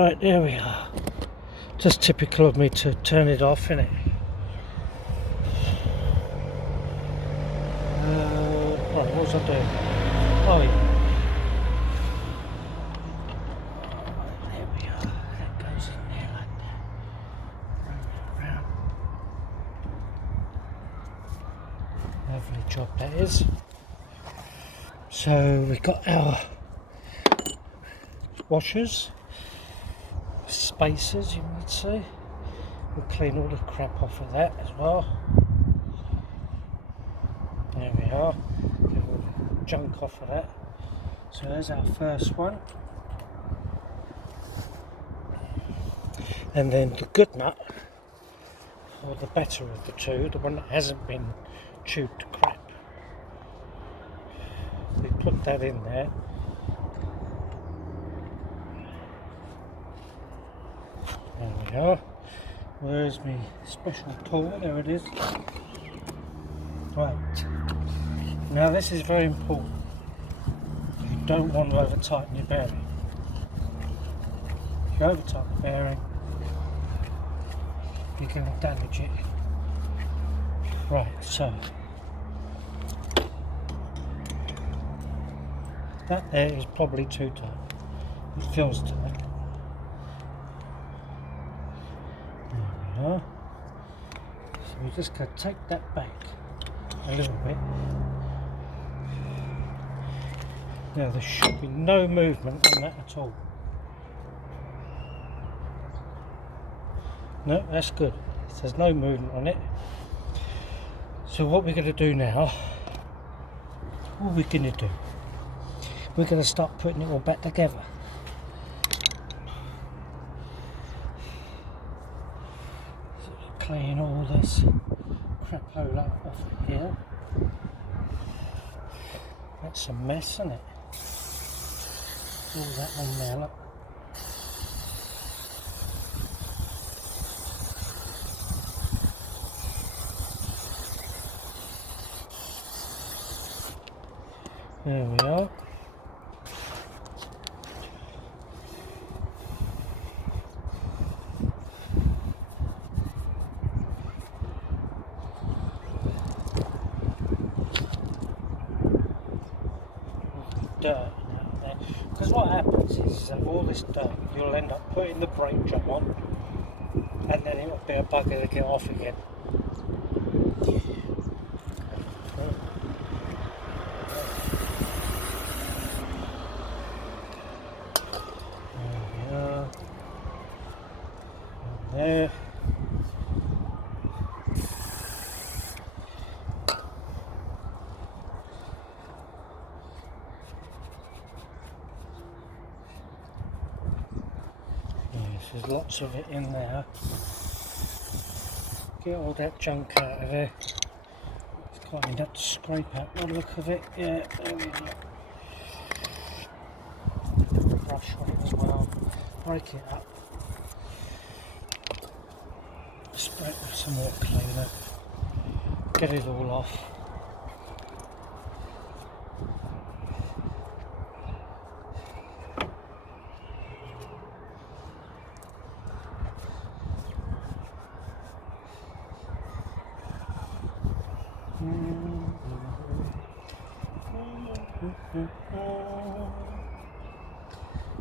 Right, there we are. Just typical of me to turn it off, innit? Right, what was I doing? Oh yeah. There we are. That goes in there like that. Round. Lovely job that is. So we've got our washers, spacers, you might say. We'll clean all the crap off of that as well. There we are. Get all the junk off of that. So there's our first one. And then the good nut, or the better of the two, the one that hasn't been chewed to crap. We put that in there. There we are. Where's my special tool? There it is. Right. Now this is very important. You don't want to over tighten your bearing. If you over tighten the bearing, you're going to damage it. Right, so that there is probably too tight. It feels tight. There we are. So we're just going to take that back a little bit. Now there should be no movement on that at all. No, that's good. There's no movement on it. So what we're going to do now, what are we going to do? We're going to start putting it all back together. So clean all this crap hole out of here. That's a mess, isn't it? All that on there, look. There we are. Dirt out there. Because what happens is that all this dirt, you'll end up putting the brake job on, and then it'll be a bugger to get off again. There. Yes, there's lots of it in there. Get all that junk out of there. It's quite end up to scrape out the look of it. Yeah, there we go. Brush on it as well. Break it up. Spray it with some more cleaner. Get it all off.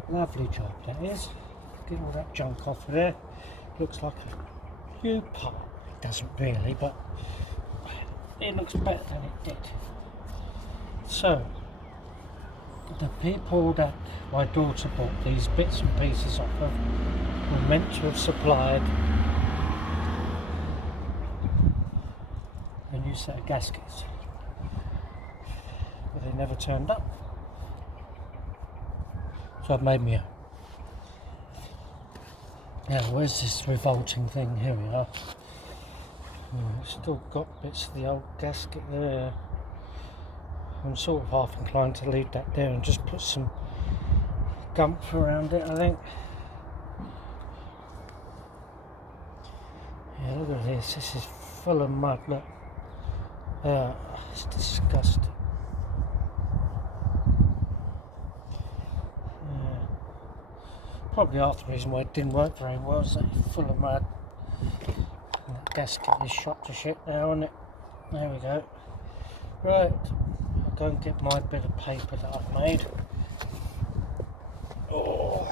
Lovely job that is. Get all that junk off of there. Looks like a new part. It doesn't really, but it looks better than it did. So, the people that my daughter bought these bits and pieces off of were meant to have supplied a new set of gaskets, but they never turned up. So I've made me out. Now, where's this revolting thing? Here we are. It's still got bits of the old gasket there. I'm sort of half inclined to leave that there and just put some gumph around it, I think. Yeah, look at this. This is full of mud, look. It's disgusting. Probably half the reason why it didn't work very well is that it's full of mud. And that gasket is shot to shit now, isn't it? There we go. Right, I'll go and get my bit of paper that I've made. Oh.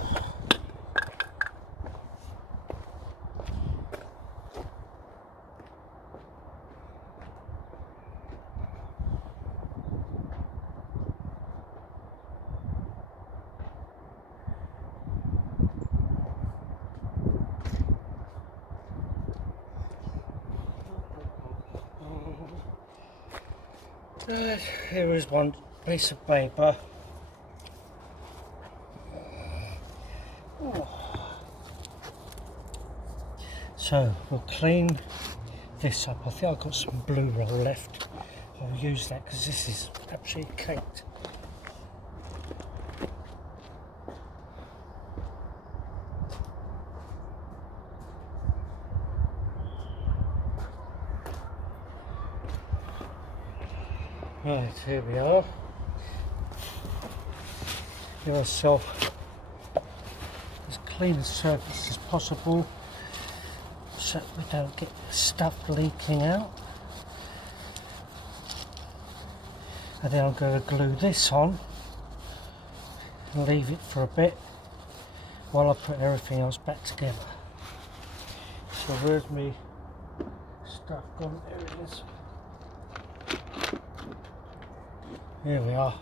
Here is one piece of paper. So we'll clean this up. I think I've got some blue roll left. I'll use that because this is absolutely caked. Right, here we are. Give ourselves as clean a surface as possible so we don't get stuff leaking out. And then I'm going to glue this on and leave it for a bit while I put everything else back together. So where's my stuff gone? There it is. Here we are.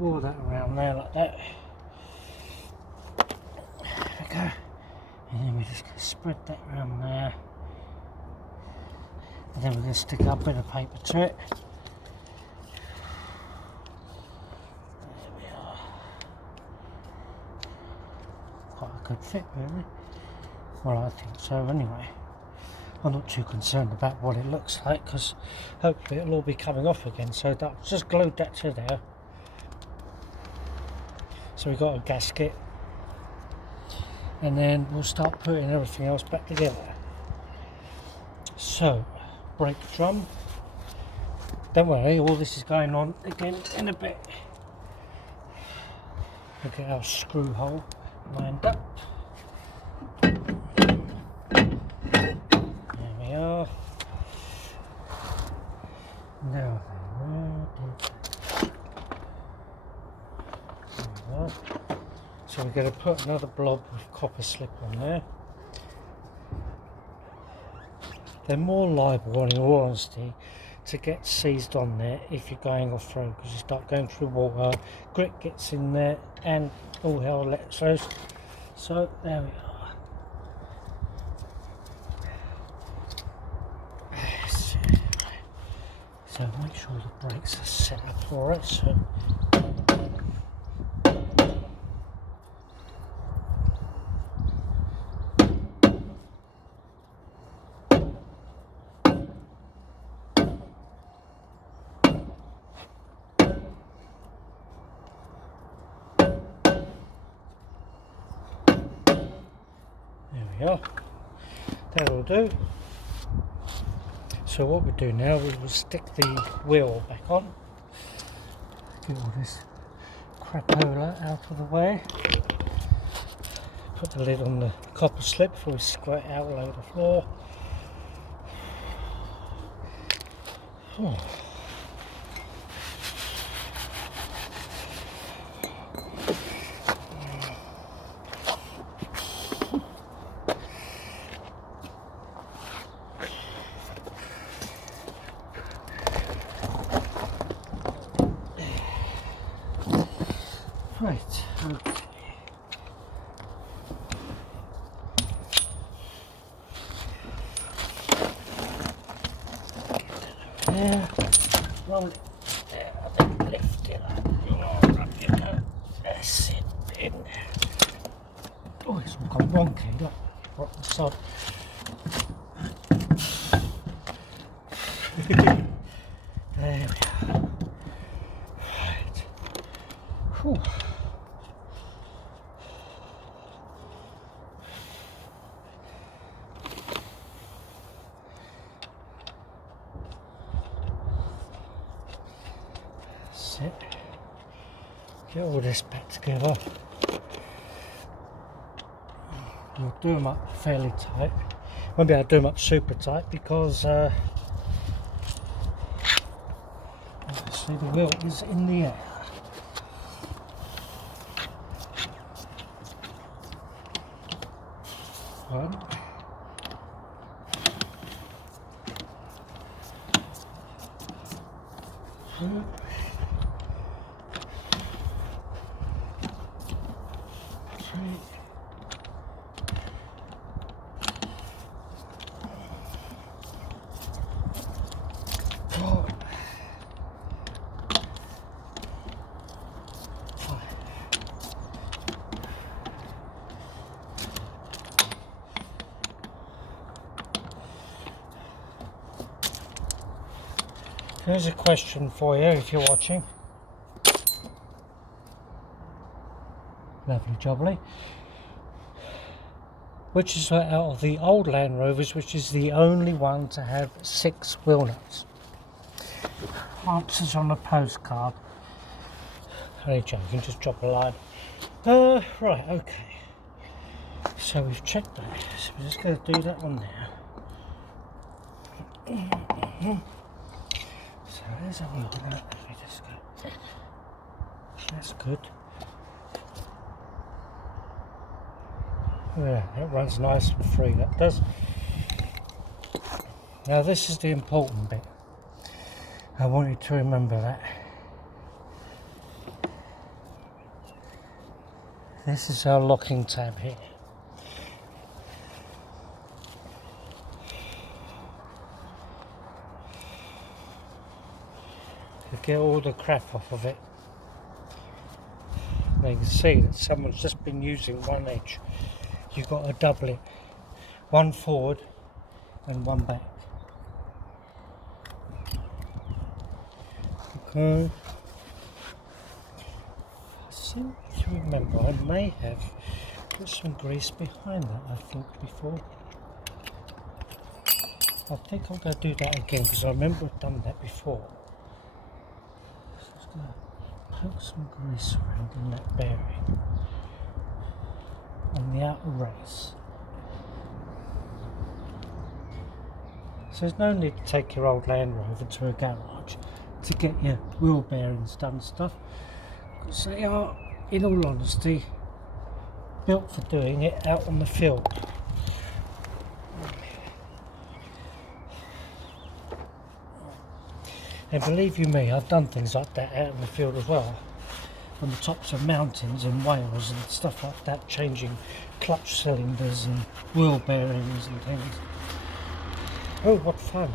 All that around there like that. There we go. And then we're just going to spread that around there. And then we're going to stick our bit of paper to it. There we are. Quite a good fit really. Well, I think so anyway. I'm not too concerned about what it looks like because hopefully it'll all be coming off again. So that's just glued that to there. So we've got a gasket, and then we'll start putting everything else back together. So, brake drum. Don't worry, all this is going on again in a bit. We'll get our screw hole lined up. There we are. Now so we're going to put another blob of copper slip on there. They're more liable, in all honesty, to get seized on there if you're going off road, because you start going through water, grit gets in there, and all hell lets loose. So there we are. So make sure the brakes are set up for it. So yeah, that'll do. So what we do now, we will stick the wheel back on. Get all this crapola out of the way. Put the lid on the copper slip before we squirt out all over the floor. Oh. Right, okay. There, roll it there, and then lift it up. Oh, that's it, in there. Oh, it's all gone wonky, look, rotten sod. There we are. Right. Whew. That's it. Get all this back together. We'll do them up fairly tight. Won't be able to do them up super tight because obviously the wheel is in the air. One. Two. Three. Four. Five. Here's a question for you if you're watching. Lovely jubbly. Which is out of the old Land Rovers, which is the only one to have 6 wheel nuts? Answers on a postcard. Only joking, just drop a line. Right, okay. So we've checked that. So we're just going to do that on there. So there's a wheel nut. Let me just go. That's good. Yeah, it runs nice and free, that does. Now this is the important bit. I want you to remember that. This is our locking tab here. To get all the crap off of it. Now you can see that someone's just been using one edge. You've got to double it. One forward and one back. Okay. I seem to remember I may have put some grease behind that, I think, before. I think I'm going to do that again because I remember I've done that before. So I'm just going to poke some grease around in that bearing on the outer race. So there's no need to take your old Land Rover to a garage to get your wheel bearings done stuff, because they are, in all honesty, built for doing it out on the field. And believe you me, I've done things like that out in the field as well, on the tops of mountains in Wales and stuff like that, changing clutch cylinders and wheel bearings and things. Oh, what fun!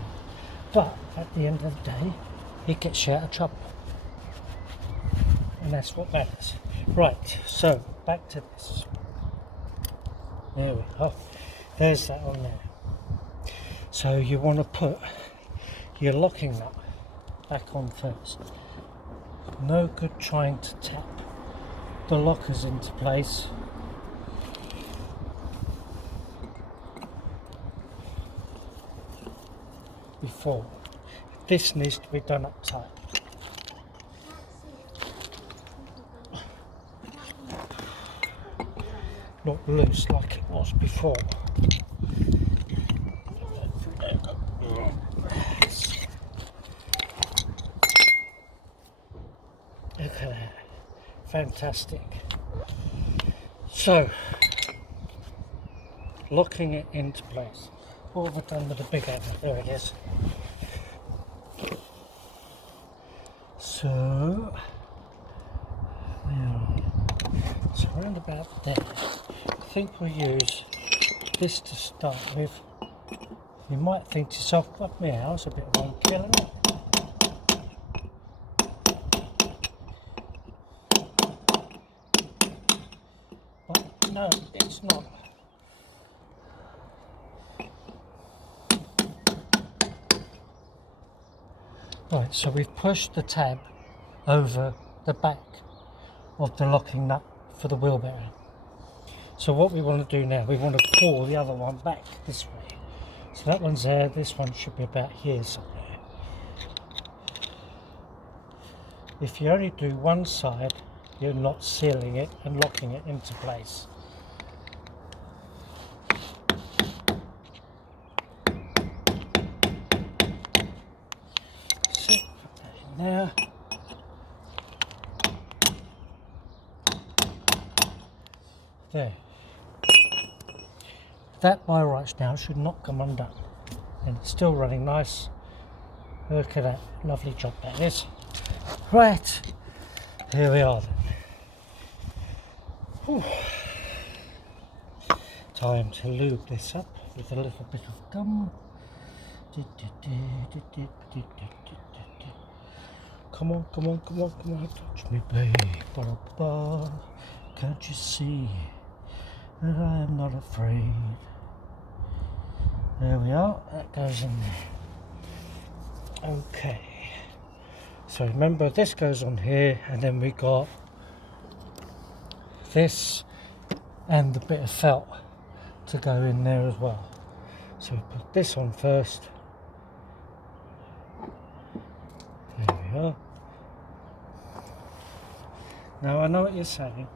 But at the end of the day, it gets you out of trouble, and that's what matters. Right, so back to this. There we go. There's that on there. So you want to put your locking nut back on first. No good trying to tap the lockers into place before. This needs to be done up tight. Not loose like it was before. Look at that. Fantastic. So, locking it into place. What have I done with the big hammer? There it is. So, so around about there, I think we'll use this to start with. You might think to yourself, "Fuck me, that's a bit of overkill, isn't it?" But no, it's not. Right, so we've pushed the tab over the back of the locking nut for the wheel bearing. So what we want to do now, we want to pull the other one back this way. So that one's there, this one should be about here somewhere. If you only do one side, you're not sealing it and locking it into place. So, put that in there. There. That by rights now should not come undone. And it's still running nice. Look at that lovely job that is. Right, here we are then. Whew. Time to lube this up with a little bit of gum. Come on, come on, come on, come on, touch me, babe. Can't you see that I am not afraid? There we are, that goes in there. Okay, so remember this goes on here, and then we got this and the bit of felt to go in there as well. So we put this on first. There we are. Now I know what you're saying.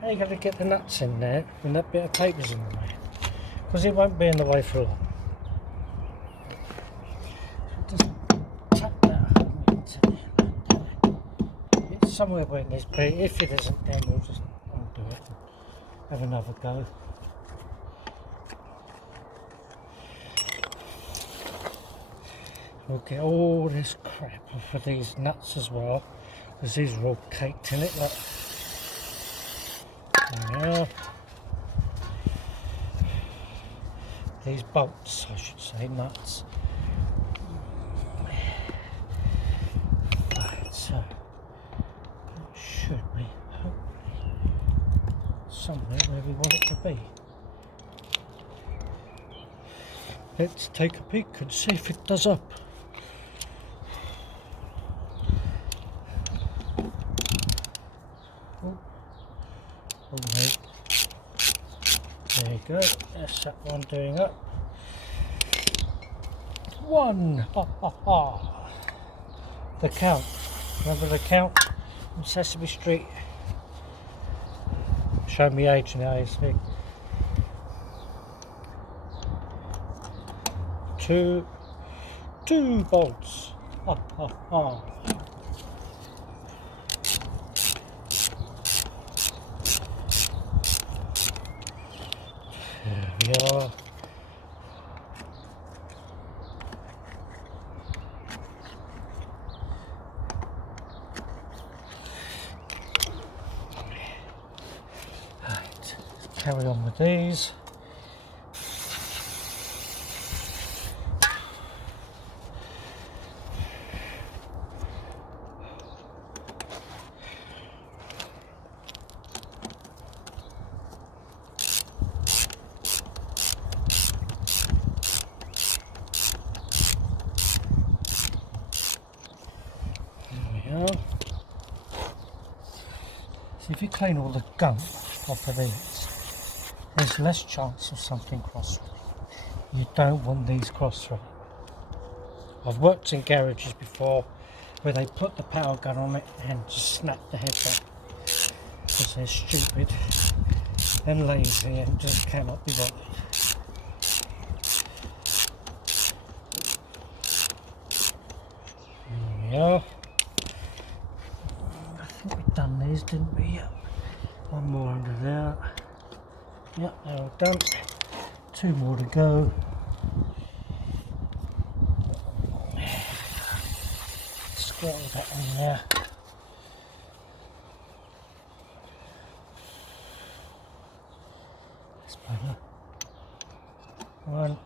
How are you going to get the nuts in there when that bit of paper's in the way? Because it won't be in the way for long. So just tap that into there. It's somewhere where it needs to be. If it isn't, then we'll just undo it and have another go. We'll get all this crap off of these nuts as well, because these are all caked in it. Look. There we are. These bolts, I should say, nuts. Right, so it should be hopefully somewhere where we want it to be. Let's take a peek and see if it does up. Oh no. There you go, that's that one doing up. One! Ha ha ha! The count. Remember the count on Sesame Street? Show me age now, you see. Two bolts. Ha ha ha. There we are. Right, let's carry on with these. So if you clean all the gunk off of these, there's less chance of something cross-threading. You don't want these cross-threading. I've worked in garages before where they put the power gun on it and just snap the heads off because they're stupid and lazy and just cannot be bothered. There we are. I think we've done these, didn't we? Yep. One more under there. Yep, they're all done. Two more to go. Squirt that in there. That's better. One.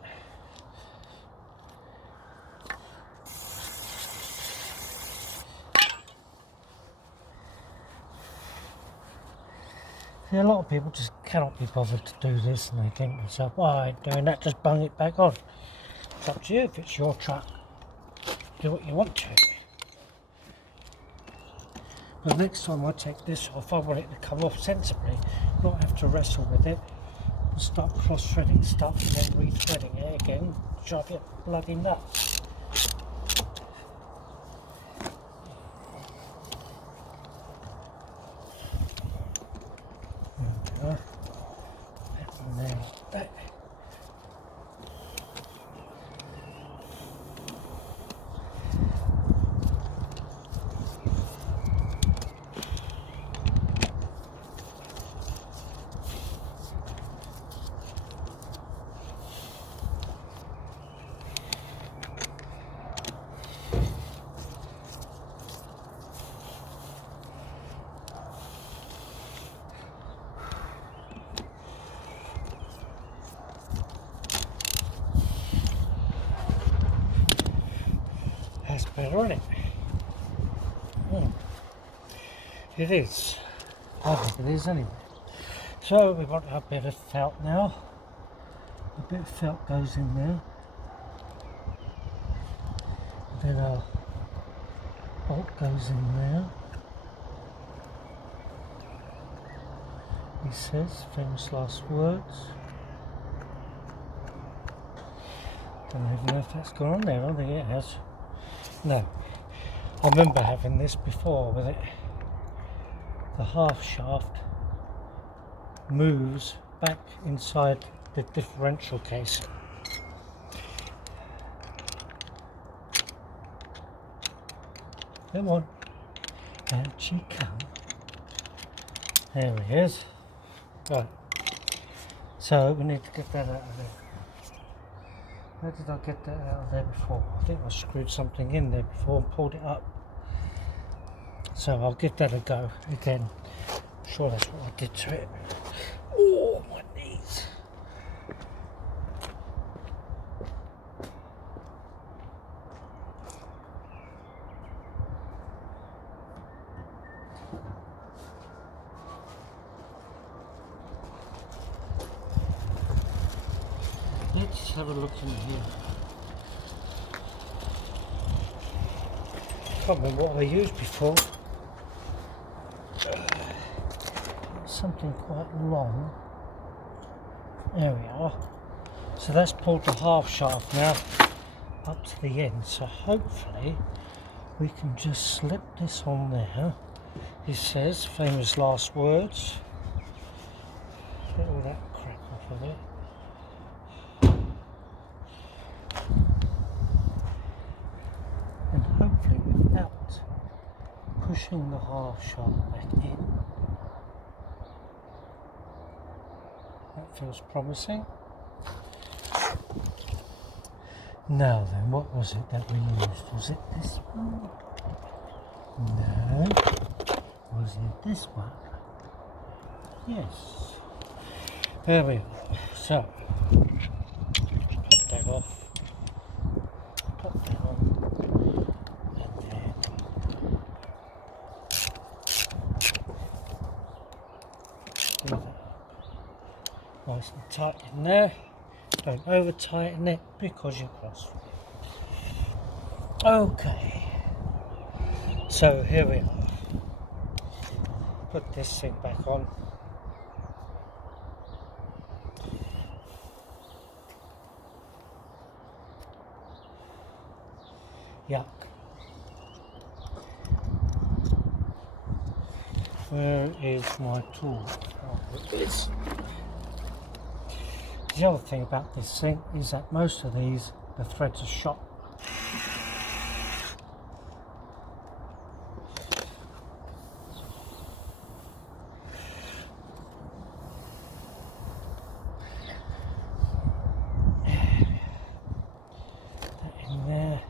See, a lot of people just cannot be bothered to do this, and they think to themselves, "Oh, I ain't doing that, just bung it back on." It's up to you. If it's your truck, do what you want to. But next time I take this off, I want it to come off sensibly, not have to wrestle with it and start cross-threading stuff and then re-threading it again, drive it bloody nuts. that. That's better, isn't it? It is. I think it is anyway. So we want a bit of felt now. A bit of felt goes in there. Then a bolt goes in there. He says, famous last words. Don't even know if that's gone on there. I don't think it has. No. I remember having this before with it. The half shaft moves back inside the differential case. Come on, out you come. There he is. Right, so we need to get that out of there. Where did I get that out of there before? I think I screwed something in there before and pulled it up. So I'll give that a go again. I'm sure that's what I did to it. Oh, my knees. Let's have a look in here. Can't remember what I used before. Something quite long. There we are. So that's pulled the half shaft now up to the end. So hopefully we can just slip this on there. It says famous last words. Get all that crap off of it. And hopefully without pushing the half shaft back in. That feels promising. Now then, what was it that we used? Was it this one? No. Was it this one? Yes. There we go. So, put that off. Put that on. And then do that. Nice and tight in there. Don't over tighten it because you're cross. Okay. So here we are. Put this thing back on. Yuck. Where is my tool? Oh, it is. The other thing about this thing is that most of these, the threads are shot. That in there.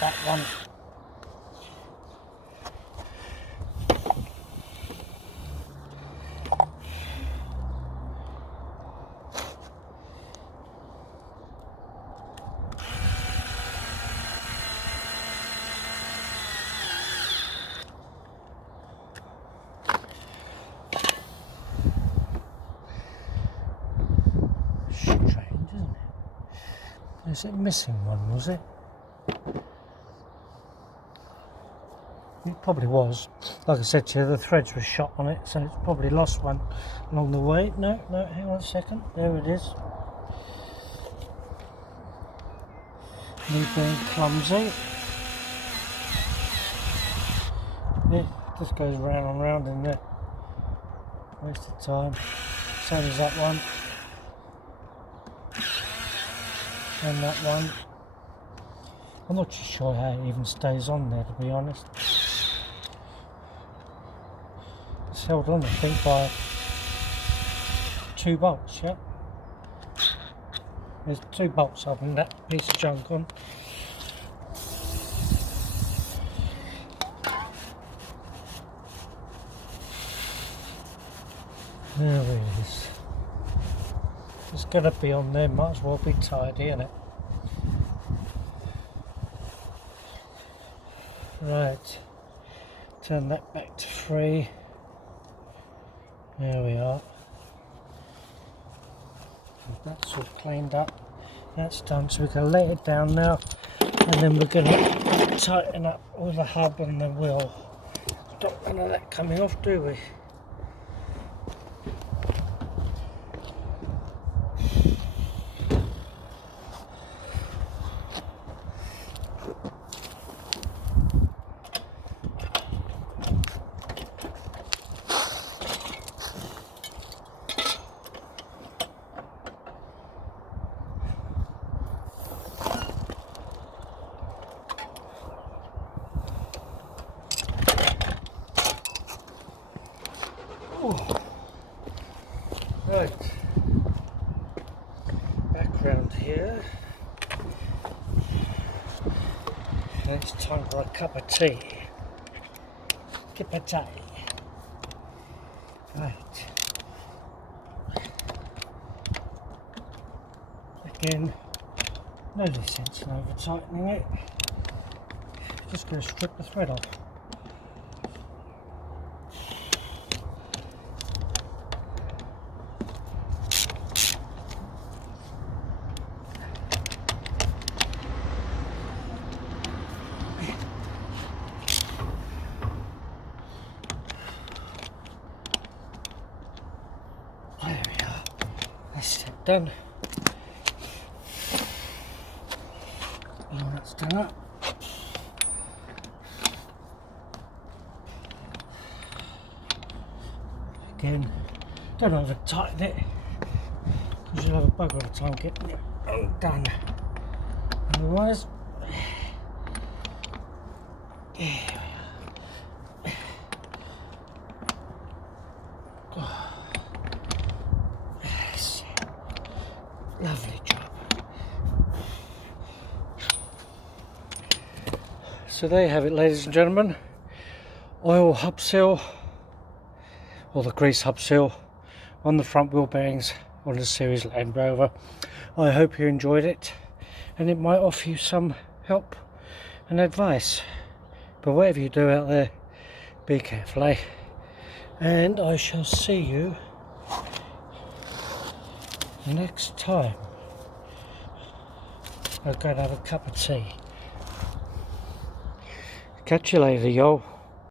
That one. Strange, isn't it? Is it missing one, was it? It probably was. Like I said to you, the threads were shot on it, so it's probably lost one along the way. No, hang on a second. There it is. Me being clumsy. It just goes round and round in there. Waste of time. Same as that one. And that one. I'm not too sure how it even stays on there, to be honest. It's held on, I think, by 2 bolts, yeah? There's 2 bolts holding that piece of junk on. There it is. It's going to be on there, might as well be tidy, isn't it? Right, turn that back to 3. There we are. That's all cleaned up. That's done, so we can let it down now, and then we're going to tighten up all the hub and the wheel. Don't want none of that coming off, do we? Right, back round here, and it's time for a cup of tea. Cup of tea. Right. Again, no sense in over tightening it. Just going to strip the thread off. There we are. That's step done. And that's done up. Again, don't over tighten it, because you'll have a bugger of a time getting it undone. Otherwise, yes, lovely job. So there you have it, ladies and gentlemen. Oil hub seal, or the grease hub seal, on the front wheel bearings on the series Land Rover. I hope you enjoyed it, and it might offer you some help and advice. But whatever you do out there, be careful, eh? And I shall see you next time. I'll go and have a cup of tea. Catch you later, y'all.